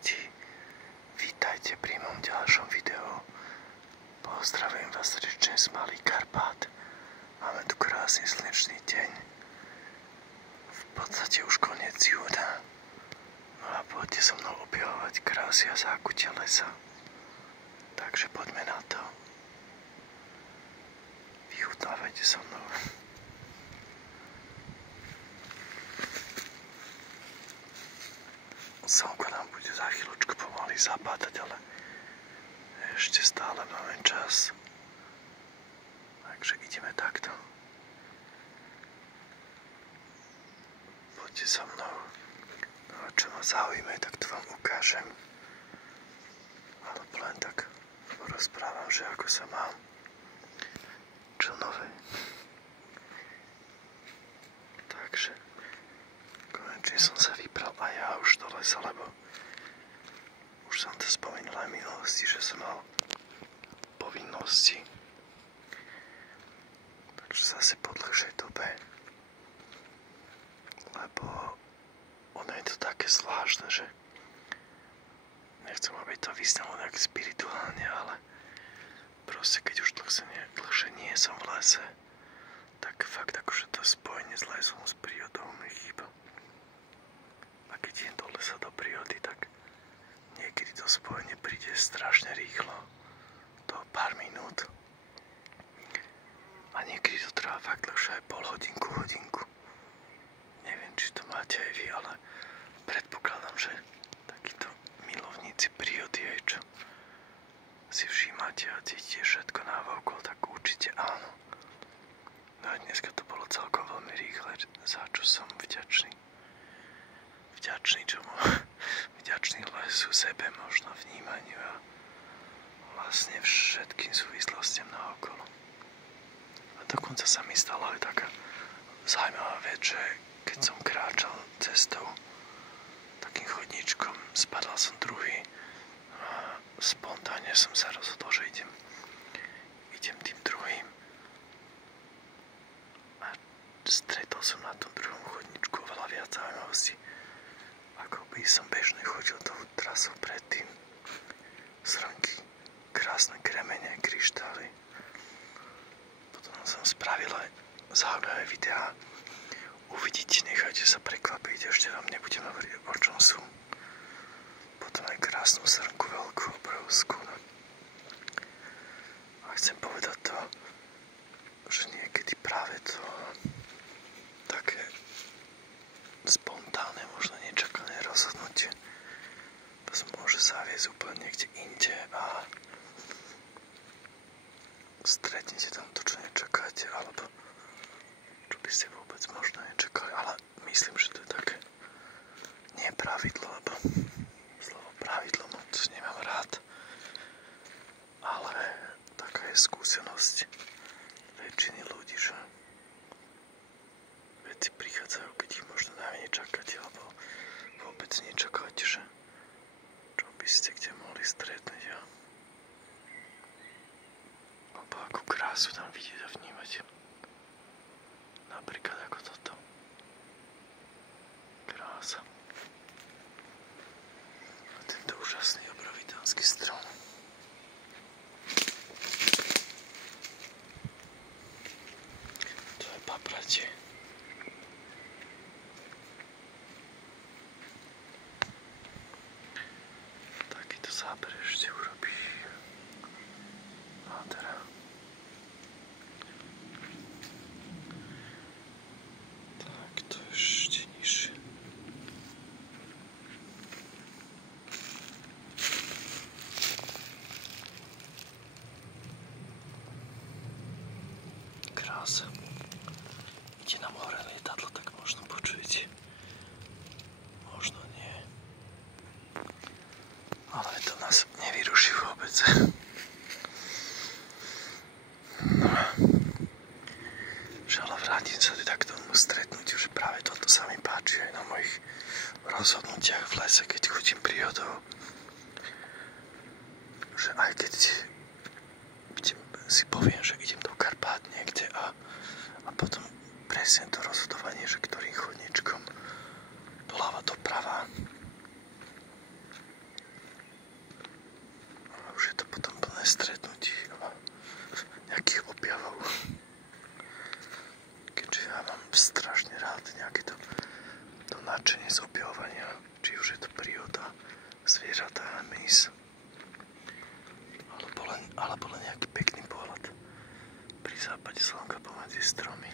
kamaráti, vítajte pri mojom ďalšom videu. Pozdravujem vás srdečne z Malých Karpát. Máme tu krásny slnečný deň. V podstate už koniec júna. No a poďte so mnou objavovať krásy a zákutia lesa. Takže poďme na to. Vychutnávajte so mnou. Slnko nám bude za chvíľočku pomaly zapadať, ale ešte stále máme čas. Takže ideme takto. Poďte so mnou. No a čo ma zaujíma, tak to vám ukážem. Alebo len tak porozprávam, že ako sa mám. Čo nové. Takže konečne som sa vybral aj ja už do lesa, lebo už som to spomínal aj v minulosti, že som mal povinnosti. Takže zase po dlhšej dobe. Lebo ono je to také zvláštne, že nechcem, aby to vyznalo nejak spirituálne, ale proste keď už dlhšie nie som v lese, tak fakt akože to spojenie s lesom, s prírodou mi chýba. A keď idem do lesa, do prírody, tak niekedy to spojenie príde strašne rýchlo. Do pár minút. A niekedy to trvá fakt dlhšie aj pol hodinku. Neviem, či to máte aj vy, ale predpokladám, že takíto milovníci prírody, aj čo si všímate a cítite všetko návokol, tak určite áno. No a dneska to bolo celkom veľmi rýchle, za čo som vďačný. Vďačný lesu, sebe, možno vnímaniu a vlastne všetkým súvislostiam naokolo. A dokonca sa mi stala aj taká zaujímavá vec, že keď som kráčal cestou takým chodníčkom, spadal som druhý a spontánne som sa rozhodol, že idem tým druhým. A stretol som na tom druhom chodníčku veľa viac zaujímavostí, ako by som bežne chodil tou trasou predtým. Srnky, krásne kremene, kryštály. Potom som spravil aj zaujímavé videá. Uvidíte, nechajte sa prekvapiť, ešte vám nebudem hovoriť, o čom sú. Potom aj krásnu srnku, veľkú, obrovskú. A chcem povedať to, že niekedy práve to také spontánne, možno nečakané rozhodnutie vás môže zaviesť úplne niekde inde a stretnete tam to, čo nečakáte, alebo čo by ste vôbec možno nečakali, ale myslím, že to je také nie pravidlo, lebo slovo pravidlo moc nemám rád, ale taká je skúsenosť väčšiny ľudí, že veci prichádzajú, keď ich možno najmenej čakáte, alebo vôbec nečakáte, že čo by ste kde mohli stretnúť alebo akú krásu tam vidieť a vnímať. Napríklad ako toto. Krása. A tento úžasný obrovitánsky strom. To je papratie. Takýto záber ešte urobí nádhera. Tak, to ešte nižšie. Krása. Ide nám hore lietadlo, tak možno počujete. Možno nie. Ale to nás nevyruší vôbec. Ale vrátim sa teda k tomu stretnutiu, že práve toto sa mi páči aj na mojich rozhodnutiach v lese, keď chodím prírodou. Že aj keď si poviem, že idem do Karpát niekde a potom presne to rozhodovanie, že ktorým chodníčkom doľava doprava, stretnutí a nejakých objavov. Keďže ja mám strašne rád nejaké to nadšenie z objavovania, či už je to príroda, zvieratá, mys, alebo len nejaký pekný pohľad pri západe slnka pomedzi stromy.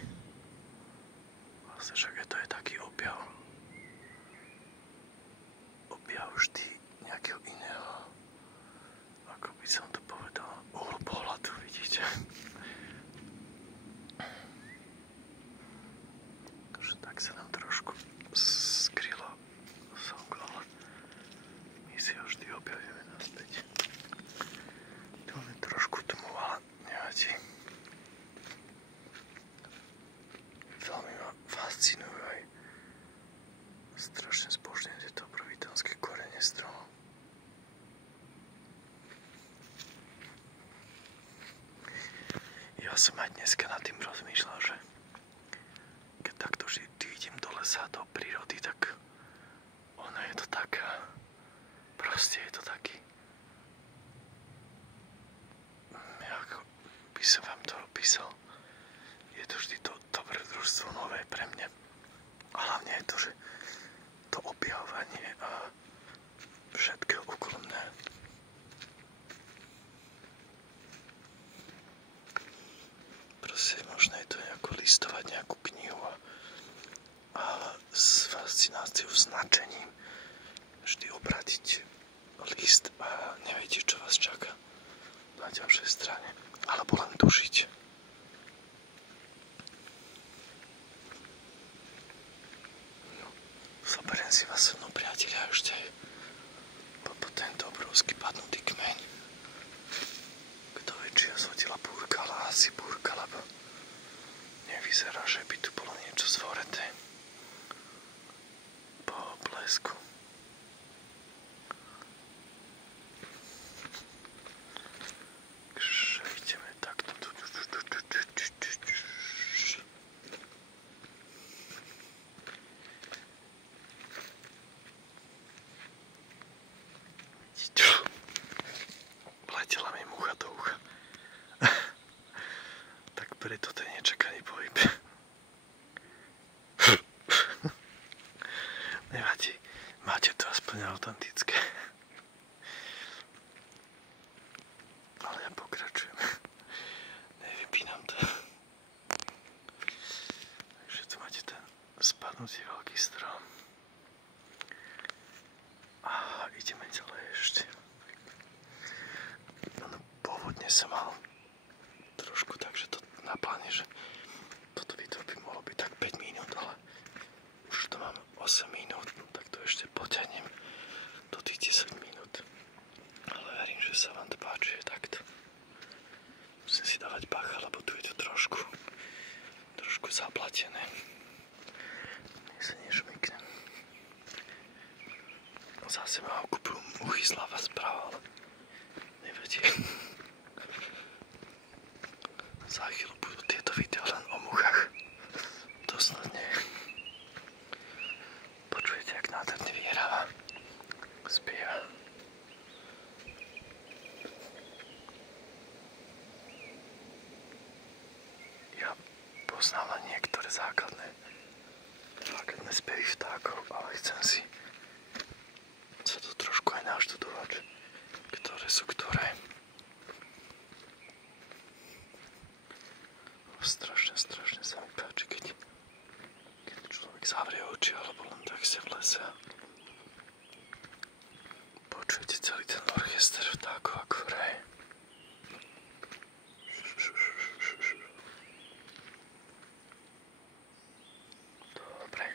Vlastne však to je taký objav. Objav vždy nejakého iného, ako by som to povedal, uhlu pohľadu, vidíte. Takže tak sa nám trošku skrylo slnko, ale my si ho vždy objavíme naspäť. Tu máme trošku tmu, ale nevadí. Veľmi ma fascinujú aj strašne zbožne tieto obrovitánske korene stromov. Ja som aj dneska nad tým rozmýšľal, že keď takto vždy idem do lesa, do prírody, tak ono je to taká, proste je to taký, ako by som vám to opísal, je to vždy to dobrodružstvo nové pre mňa. A hlavne je to, že to objavovanie a všetkého okolo mňa. Proste možno je to nejako listovať nejakú knihu a s fascináciou, značením vždy obratiť list a neviete, čo vás čaká na ďalšej strane. Alebo len tušiť. No, zoberiem si vás so mnou, priatelia, ešte po tento obrovský padnutý kmeň. Kto vie, či ho zhodila búrka, ale asi búrka, lebo nevyzerá, že by tu bolo niečo zvoreté po blesku. Takže ideme takto. Vletela mi mucha do ucha. Tak preto ten nečakaný pohyb. Nevadí, máte to aspoň autentické. Ale ja pokračujem. Nevypínam to. Takže tu máte ten spadnutý veľký strom. A ideme ďalej ešte. No, pôvodne som mal trošku tak, že to na pláne, že toto video by mohlo byť tak 5 minút, ale už to mám 8 minút, no tak to ešte potiahnem do tých 10 minút. Ale verím, že sa vám to páči, že takto. Musím si dávať bacha, lebo tu je to trošku zaplatené. Nech sa nešmyknem. Zase ma okupujú muchy zľava správa, ale nevadí. Za chvíľu budú tieto videá len o muchách. To snad nie. Počujete, jak nádherne vyhráva. Spieva. Ja poznám len niektoré základné spevy vtákov, ale chcem si sa to trošku aj naštudovať, ktoré sú ktoré. Strašne sa mi páči, keď človek zavrie oči alebo len tak sa v lese a počujete celý ten orchester vtákov ako hraje. Dobre.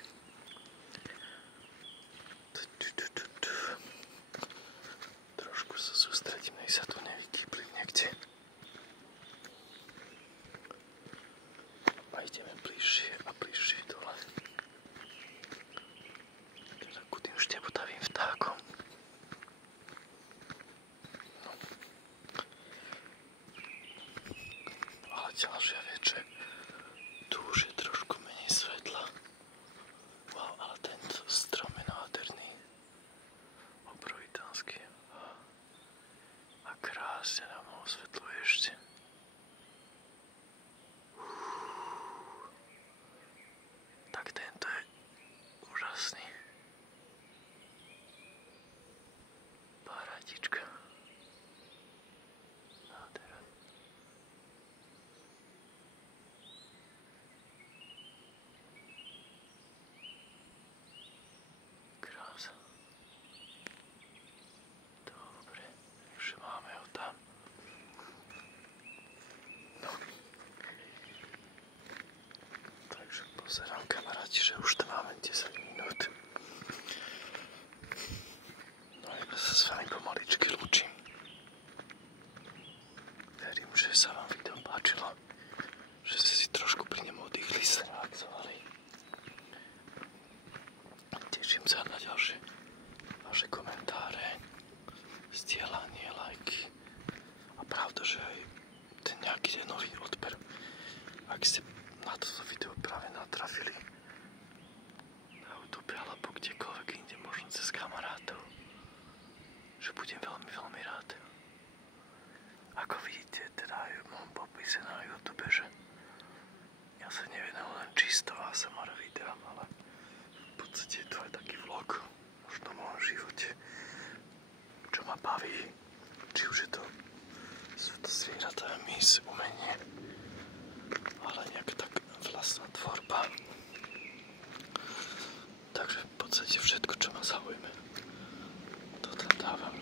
Trošku sa sústredím, nech sa tu nevykýpli niekde. A ideme bližšie a bližšie dole. Teda ku tým štebotavým vtákom. No. že už to máme 10 minút. No ja sa s vami pomaličky lúčim. Verím, že sa vám video páčilo, že ste si trošku pri ňom oddychli, zrelaxovali. Teším sa na ďalšie vaše komentáre, zdieľanie, lajky. A pravda, že aj ten nejaký nový odber. Ak ste na toto video práve natrafili na YouTube alebo kdekoľvek inde, možno cez kamarátov, že budem veľmi, veľmi rád. Ako vidíte, teda aj v mojom popise na YouTube, že ja sa nevenujem len čisto ASMR videám, ale v podstate je to aj taký vlog možno v mojom živote, čo ma baví, či už je to zvieratá, mys, umenie, ale nejaká tak vlastná tvorba. Takže v podstate všetko, čo ma zaujme, to tam dávam.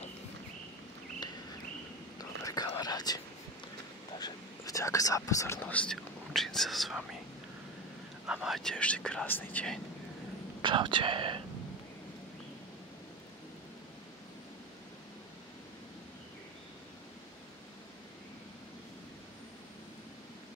Dobre, kamaráti, takže vďaka za pozornosť, učím sa s vami a majte ešte krásny deň. Čaute.